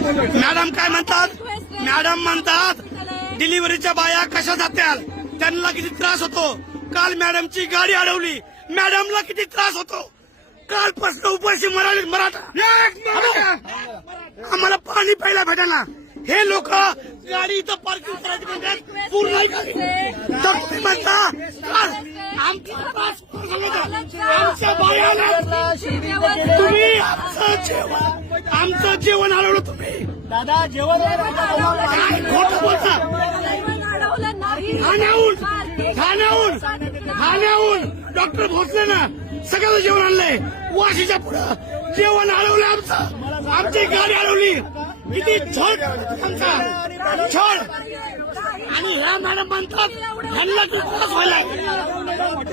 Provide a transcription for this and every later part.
Madam काय म्हणतात? Madam म्हणतात डिलिव्हरीच्या बाया कशा जात्याल? त्यांना किती त्रास होतो. काल मॅडमची गाडी अडवली. मॅडमला किती त्रास होतो. कालपासून उपाशी मराठी मराठा आम्हाला पाणी प्यायला भेटाना हे लोक गाडी इथं पार्किंग करायची म्हणतात. पूर्ण गाडी तर तुम्ही म्हणता काल. आमच्या बायाला तुम्ही जेवण अडवलं तुम्ही? दादा जेवण काय खोटं बोलता. ठाण्याहून ठाण्याहून ठाण्याहून डॉक्टर भोसले ना सगळं जेवण आणलंय. वाशीच्या पुढं जेवण अडवलं आमचं. आमची गाडी अडवली किती छळ आमचा. छळ. आणि ह्या मॅडम म्हणतात ह्यांना त्रास व्हायला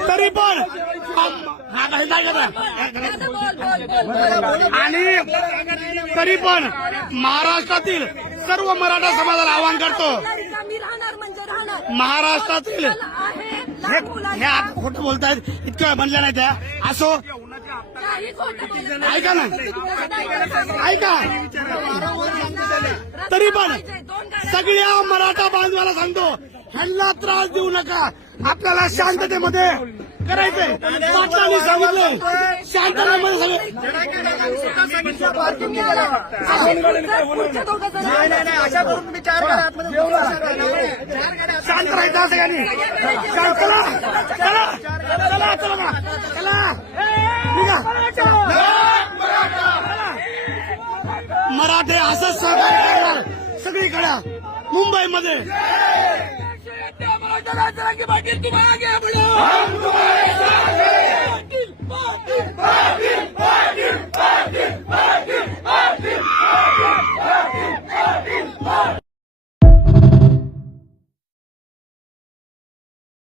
तरी पण हा? आणि तरी पण महाराष्ट्रातील सर्व मराठा समाजाला आवाहन करतो. महाराष्ट्रातील आहे हे खोटं बोलतायत इतकं म्हणलं नाही त्या. असो. ऐका ना. ऐका. तरी पण सगळ्या मराठा बांधवाला सांगतो ह्यांना त्रास देऊ नका. आपल्याला शांततेमध्ये करायचंय. पाटलांनी सांगितलं शांततेमध्ये नाही शांत राहायचं सगळ्यांनी चला. चला. चला चला चला. चला मराठे असंच सहकार्य करणार सगळीकडे. मुंबईमध्ये. पाटील तुम्हाला